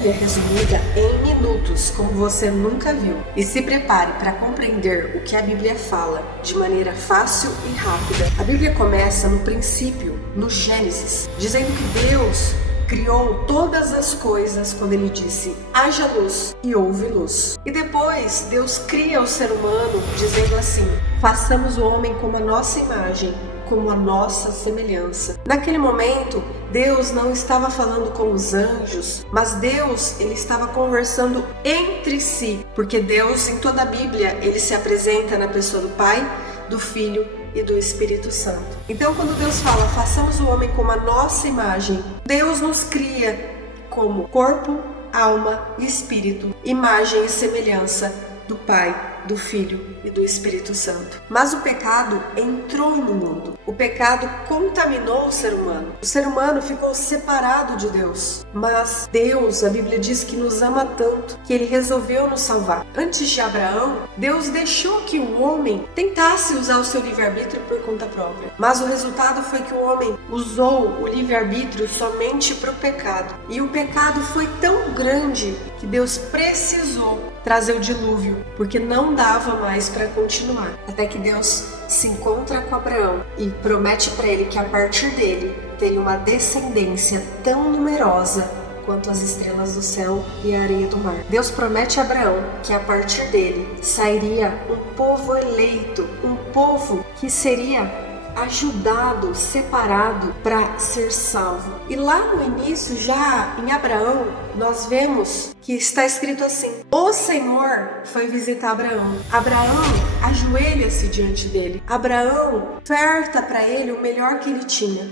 Bíblia resumida em minutos, como você nunca viu. E se prepare para compreender o que a Bíblia fala de maneira fácil e rápida. A Bíblia começa no princípio, no Gênesis, dizendo que Deus criou todas as coisas quando ele disse: haja luz, e houve luz. E depois Deus cria o ser humano dizendo assim: façamos o homem como a nossa imagem, como a nossa semelhança. Naquele momento, Deus não estava falando com os anjos, mas Deus, ele estava conversando entre si, porque Deus, em toda a Bíblia, ele se apresenta na pessoa do Pai, do Filho e do Espírito Santo. Então, quando Deus fala, façamos o homem como a nossa imagem, Deus nos cria como corpo, alma e espírito, imagem e semelhança do Pai, do Filho e do Espírito Santo. Mas o pecado entrou no mundo. O pecado contaminou o ser humano. O ser humano ficou separado de Deus. Mas Deus, a Bíblia diz que nos ama tanto que ele resolveu nos salvar. Antes de Abraão, Deus deixou que o homem tentasse usar o seu livre-arbítrio por conta própria. Mas o resultado foi que o homem usou o livre-arbítrio somente para o pecado. E o pecado foi tão grande que Deus precisou trazer o dilúvio, porque não dava mais para continuar. Até que Deus se encontra com Abraão e promete para ele que a partir dele teria uma descendência tão numerosa quanto as estrelas do céu e a areia do mar. Deus promete a Abraão que a partir dele sairia um povo eleito, um povo que seria ajudado, separado para ser salvo. E lá no início, já em Abraão, nós vemos que está escrito assim: o Senhor foi visitar Abraão. Abraão ajoelha-se diante dele. Abraão oferta para ele o melhor que ele tinha.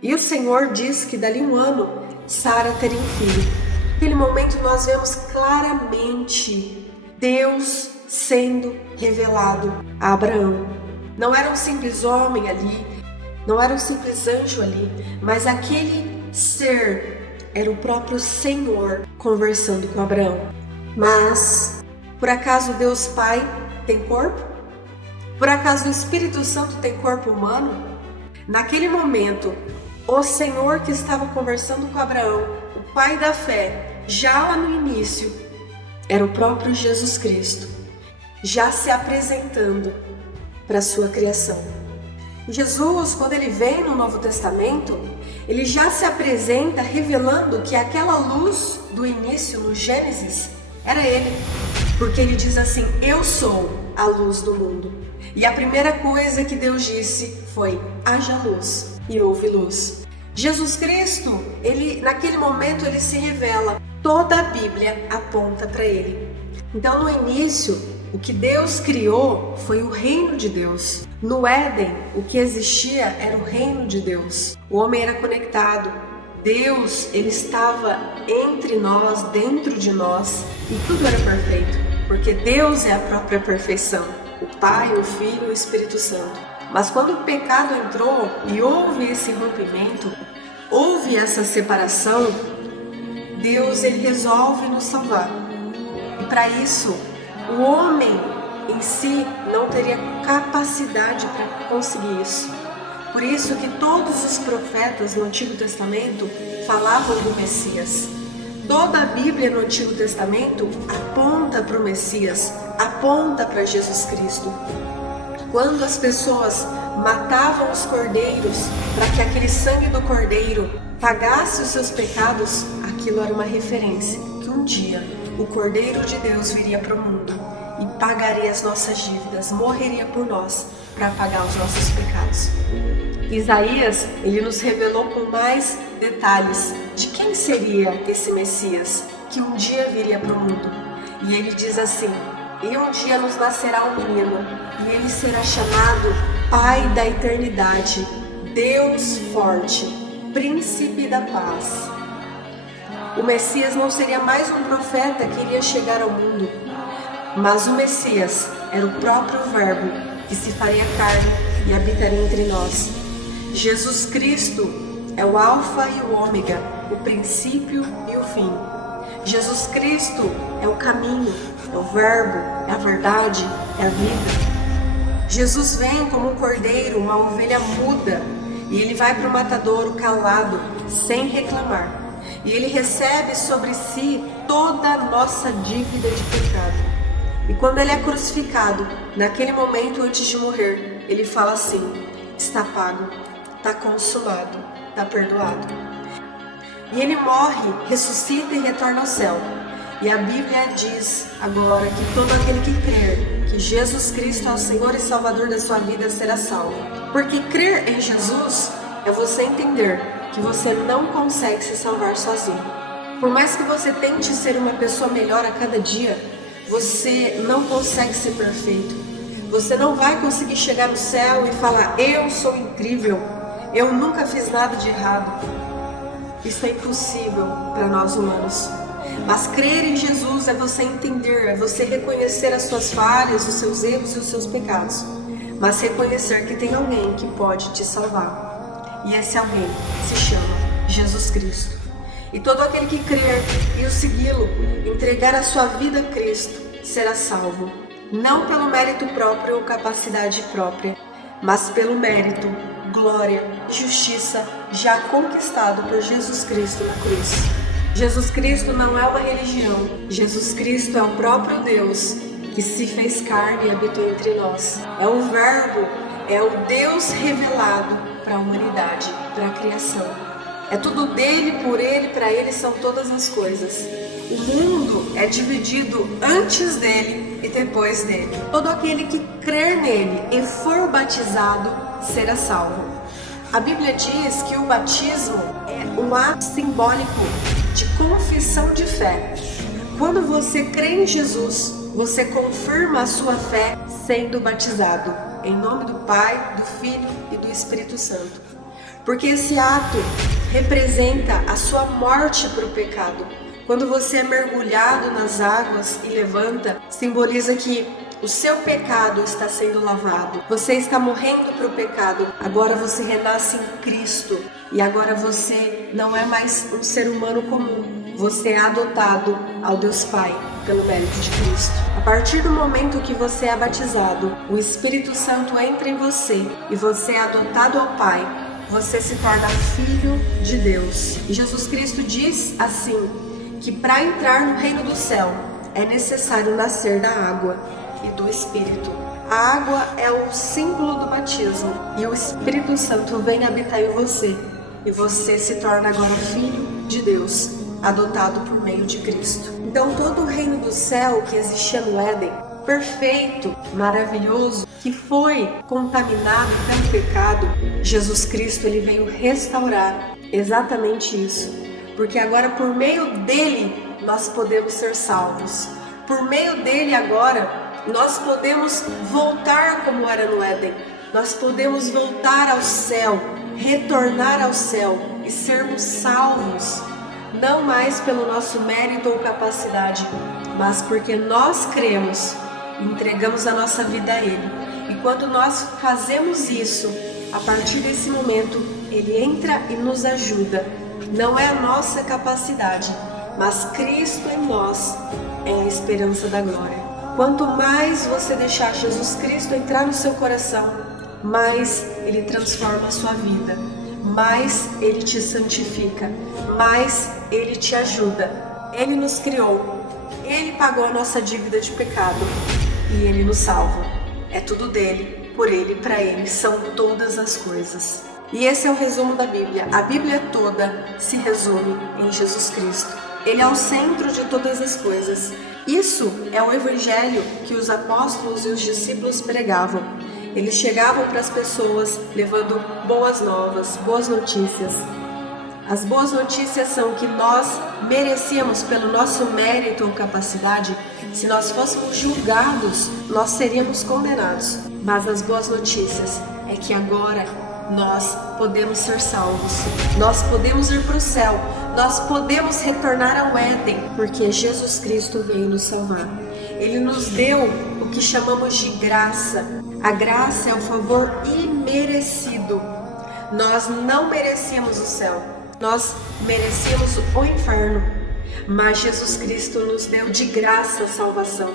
E o Senhor diz que dali um ano Sara teria um filho. Naquele momento nós vemos claramente Deus sendo revelado a Abraão. Não era um simples homem ali, não era um simples anjo ali, mas aquele ser era o próprio Senhor conversando com Abraão. Mas, por acaso Deus Pai tem corpo? Por acaso o Espírito Santo tem corpo humano? Naquele momento, o Senhor que estava conversando com Abraão, o Pai da fé, já lá no início, era o próprio Jesus Cristo, já se apresentando para a sua criação. Jesus, quando ele vem no Novo Testamento, ele já se apresenta revelando que aquela luz do início, no Gênesis, era ele. Porque ele diz assim: eu sou a luz do mundo. E a primeira coisa que Deus disse foi: haja luz, e houve luz. Jesus Cristo, naquele momento ele se revela. Toda a Bíblia aponta para ele. Então, no início, o que Deus criou foi o reino de Deus. No Éden, o que existia era o reino de Deus. O homem era conectado. Deus, ele estava entre nós, dentro de nós, e tudo era perfeito, porque Deus é a própria perfeição, o Pai, o Filho e o Espírito Santo. Mas quando o pecado entrou e houve esse rompimento, houve essa separação, Deus, ele resolve nos salvar. E para isso, o homem em si não teria capacidade para conseguir isso. Por isso que todos os profetas no Antigo Testamento falavam do Messias. Toda a Bíblia no Antigo Testamento aponta para o Messias, aponta para Jesus Cristo. Quando as pessoas matavam os cordeiros para que aquele sangue do cordeiro pagasse os seus pecados, aquilo era uma referência que um dia o Cordeiro de Deus viria para o mundo e pagaria as nossas dívidas, morreria por nós para pagar os nossos pecados. Isaías, ele nos revelou com mais detalhes de quem seria esse Messias que um dia viria para o mundo. E ele diz assim: e um dia nos nascerá um menino, e ele será chamado Pai da Eternidade, Deus Forte, Príncipe da Paz. O Messias não seria mais um profeta que iria chegar ao mundo, mas o Messias era o próprio Verbo que se faria carne e habitaria entre nós. Jesus Cristo é o Alfa e o Ômega, o princípio e o fim. Jesus Cristo é o caminho, é o Verbo, é a verdade, é a vida. Jesus vem como um cordeiro, uma ovelha muda, e ele vai para o matadouro calado, sem reclamar. e Ele recebe sobre si toda a nossa dívida de pecado. E quando Ele é crucificado, naquele momento antes de morrer, Ele fala assim: está pago, está consumado, está perdoado. E Ele morre, ressuscita e retorna ao céu. E a Bíblia diz agora que todo aquele que crer que Jesus Cristo é o Senhor e Salvador da sua vida será salvo. Porque crer em Jesus é você entender que você não consegue se salvar sozinho. Por mais que você tente ser uma pessoa melhor a cada dia, você não consegue ser perfeito. Você não vai conseguir chegar no céu e falar: eu sou incrível, eu nunca fiz nada de errado. Isso é impossível para nós humanos. Mas crer em Jesus é você entender, é você reconhecer as suas falhas, os seus erros e os seus pecados, mas reconhecer que tem alguém que pode te salvar. E esse alguém se chama Jesus Cristo. E todo aquele que crer e o segui-lo, entregar a sua vida a Cristo, será salvo, não pelo mérito próprio ou capacidade própria, mas pelo mérito, glória e justiça já conquistado por Jesus Cristo na cruz. Jesus Cristo não é uma religião. Jesus Cristo é o próprio Deus que se fez carne e habitou entre nós. É o Verbo, é o Deus revelado para a humanidade, para a criação. É tudo dele, por ele, para ele são todas as coisas. O mundo é dividido antes dele e depois dele. Todo aquele que crer nele e for batizado será salvo. A Bíblia diz que o batismo é um ato simbólico de confissão de fé. Quando você crê em Jesus, você confirma a sua fé sendo batizado, em nome do Pai, do Filho e do Espírito Santo. Porque esse ato representa a sua morte para o pecado. Quando você é mergulhado nas águas e levanta, simboliza que o seu pecado está sendo lavado. Você está morrendo para o pecado. Agora você renasce em Cristo. E agora você não é mais um ser humano comum. Você é adotado ao Deus Pai pelo mérito de Cristo. A partir do momento que você é batizado, o Espírito Santo entra em você e você é adotado ao Pai. Você se torna filho de Deus. E Jesus Cristo diz assim, que para entrar no reino do céu é necessário nascer da água e do Espírito. A água é o símbolo do batismo e o Espírito Santo vem habitar em você e você se torna agora filho de Deus, adotado por meio de Cristo. Então todo o reino do céu que existia no Éden, perfeito, maravilhoso, que foi contaminado pelo pecado, Jesus Cristo ele veio restaurar exatamente isso. Porque agora por meio dele nós podemos ser salvos. Por meio dele agora nós podemos voltar como era no Éden. Nós podemos voltar ao céu, retornar ao céu e sermos salvos. Não mais pelo nosso mérito ou capacidade, mas porque nós cremos e entregamos a nossa vida a ele. E quando nós fazemos isso, a partir desse momento, ele entra e nos ajuda. Não é a nossa capacidade, mas Cristo em nós é a esperança da glória. Quanto mais você deixar Jesus Cristo entrar no seu coração, mais Ele transforma a sua vida, mais Ele te santifica, mais Ele te ajuda. Ele nos criou, Ele pagou a nossa dívida de pecado e Ele nos salva. É tudo dele, por Ele e para Ele são todas as coisas. E esse é o resumo da Bíblia. A Bíblia toda se resume em Jesus Cristo. Ele é o centro de todas as coisas. Isso é o evangelho que os apóstolos e os discípulos pregavam. Eles chegavam para as pessoas levando boas novas, boas notícias. As boas notícias são que nós merecíamos pelo nosso mérito ou capacidade. Se nós fôssemos julgados, nós seríamos condenados. Mas as boas notícias é que agora nós podemos ser salvos, nós podemos ir para o céu, nós podemos retornar ao Éden, porque Jesus Cristo veio nos salvar. Ele nos deu o que chamamos de graça. A graça é o favor imerecido. Nós não merecíamos o céu, nós merecíamos o inferno, mas Jesus Cristo nos deu de graça a salvação.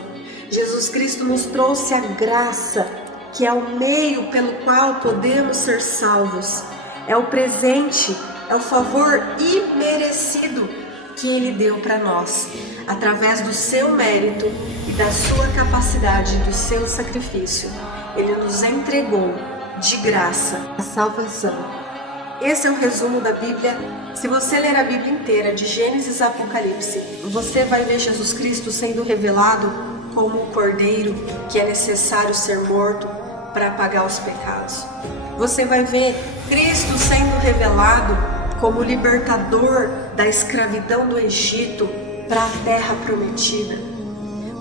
Jesus Cristo nos trouxe a graça, que é o meio pelo qual podemos ser salvos. É o presente, é o favor imerecido que Ele deu para nós, através do seu mérito e da sua capacidade, do seu sacrifício. Ele nos entregou de graça a salvação. Esse é o resumo da Bíblia. Se você ler a Bíblia inteira, de Gênesis a Apocalipse, você vai ver Jesus Cristo sendo revelado como o Cordeiro que é necessário ser morto para pagar os pecados. Você vai ver Cristo sendo revelado como o libertador da escravidão do Egito para a terra prometida.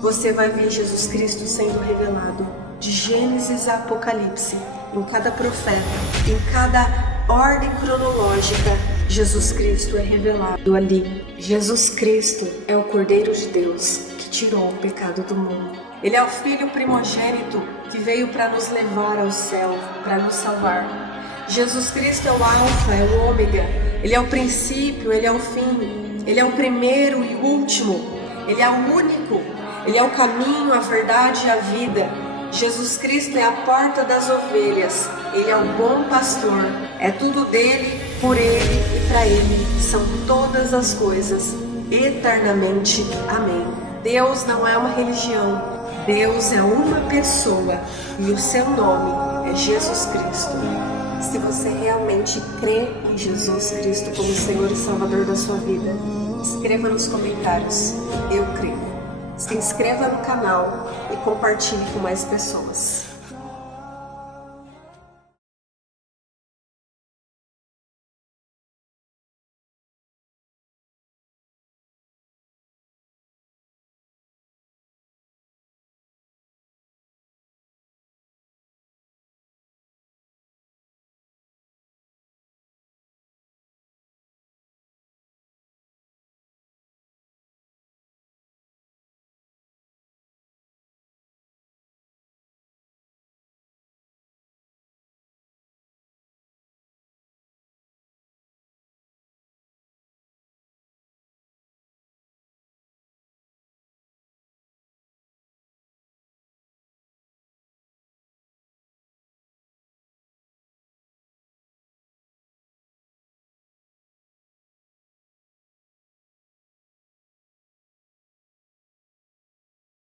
Você vai ver Jesus Cristo sendo revelado de Gênesis a Apocalipse, em cada profeta, em cada ordem cronológica. Jesus Cristo é revelado ali. Jesus Cristo é o Cordeiro de Deus que tirou o pecado do mundo. Ele é o Filho primogênito que veio para nos levar ao céu, para nos salvar. Jesus Cristo é o Alfa, é o Ômega. Ele é o princípio, Ele é o fim. Ele é o primeiro e último. Ele é o único. Ele é o caminho, a verdade e a vida. Jesus Cristo é a porta das ovelhas. Ele é o bom pastor. É tudo dele, por ele e para ele. São todas as coisas, eternamente. Amém. Deus não é uma religião. Deus é uma pessoa e o seu nome é Jesus Cristo. Se você realmente crê em Jesus Cristo como Senhor e Salvador da sua vida, escreva nos comentários: eu creio. Se inscreva no canal e compartilhe com mais pessoas.